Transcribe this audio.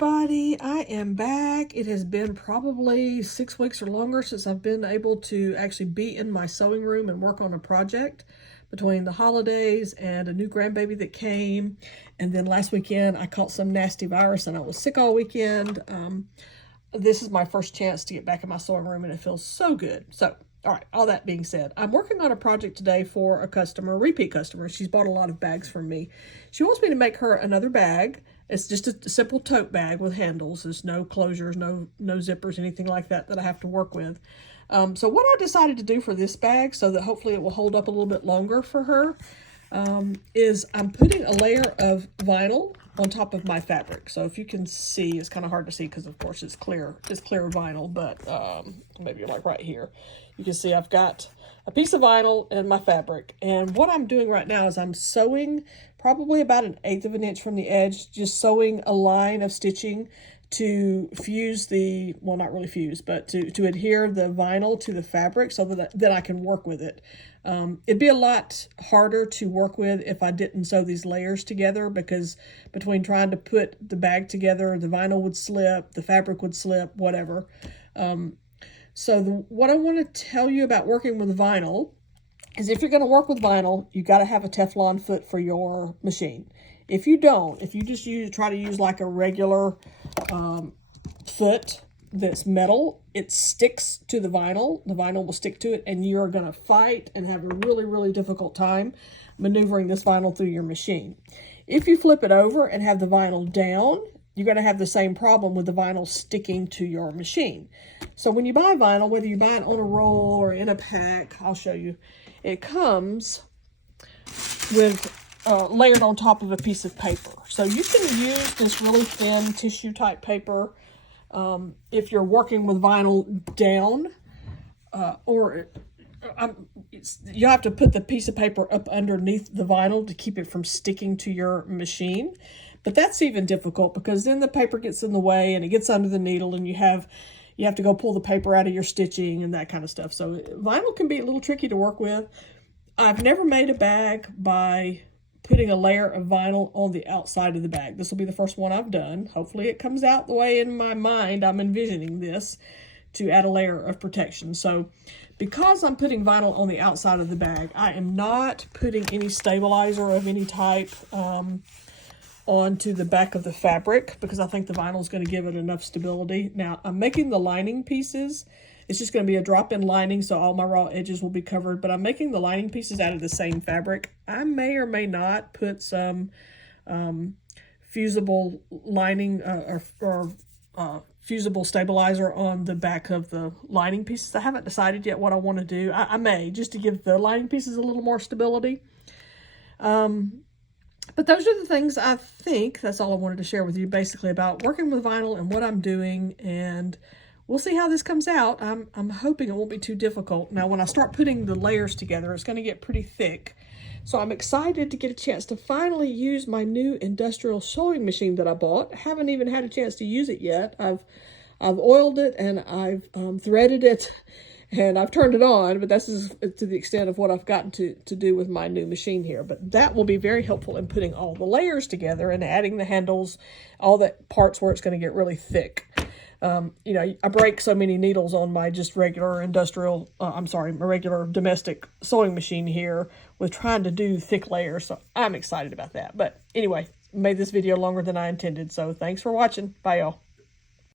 everybody, I am back. It has been probably 6 weeks or longer since I've been able to actually be in my sewing room and work on a project between the holidays and a new grandbaby that came. And then last weekend I caught some nasty virus and I was sick all weekend. This is my first chance to get back in my sewing room and it feels so good. So, all right, all that being said, I'm working on a project today for a customer, a repeat customer. She's bought a lot of bags from me. She wants me to make her another bag. It's just a simple tote bag with handles. There's no closures, no zippers, anything like that I have to work with. So what I decided to do for this bag, so that hopefully it will hold up a little bit longer for her, is I'm putting a layer of vinyl on top of my fabric. So if you can see, it's kind of hard to see because of course it's clear vinyl, but maybe like right here, you can see I've got a piece of vinyl and my fabric. And what I'm doing right now is I'm sewing probably about 1/8 of an inch from the edge, just sewing a line of stitching to fuse the, well, not really fuse, but to adhere the vinyl to the fabric so that I can work with it. It'd be a lot harder to work with if I didn't sew these layers together, because between trying to put the bag together, the vinyl would slip, the fabric would slip, whatever. What I want to tell you about working with vinyl is if you're going to work with vinyl, you got to have a Teflon foot for your machine. If you don't, if you just try to use like a regular foot that's metal, it sticks to the vinyl will stick to it, and you're going to fight and have a really, really difficult time maneuvering this vinyl through your machine. If you flip it over and have the vinyl down, you're going to have the same problem with the vinyl sticking to your machine. So when you buy vinyl, whether you buy it on a roll or in a pack, I'll show you, it comes with layered on top of a piece of paper. So you can use this really thin tissue type paper if you're working with vinyl down, you have to put the piece of paper up underneath the vinyl to keep it from sticking to your machine. But that's even difficult because then the paper gets in the way and it gets under the needle, and you have to go pull the paper out of your stitching and that kind of stuff. So vinyl can be a little tricky to work with. I've never made a bag by putting a layer of vinyl on the outside of the bag. This will be the first one I've done. Hopefully it comes out the way in my mind I'm envisioning this, to add a layer of protection. So because I'm putting vinyl on the outside of the bag, I am not putting any stabilizer of any type onto the back of the fabric, because I think the vinyl is going to give it enough stability. Now I'm making the lining pieces. It's just going to be a drop-in lining, so all my raw edges will be covered, but I'm making the lining pieces out of the same fabric. I may or may not put some fusible lining or fusible stabilizer on the back of the lining pieces. I haven't decided yet what I want to do. I may, just to give the lining pieces a little more stability. But those are the things I think. That's all I wanted to share with you, basically, about working with vinyl and what I'm doing, and we'll see how this comes out. I'm hoping it won't be too difficult. Now, when I start putting the layers together, it's going to get pretty thick. So I'm excited to get a chance to finally use my new industrial sewing machine that I bought. I haven't even had a chance to use it yet. I've oiled it and I've threaded it and I've turned it on, but this is to the extent of what I've gotten to do with my new machine here. But that will be very helpful in putting all the layers together and adding the handles, all the parts where it's going to get really thick. You know, I break so many needles on my just regular industrial, my regular domestic sewing machine here with trying to do thick layers. So I'm excited about that. But anyway, made this video longer than I intended. So thanks for watching. Bye, y'all.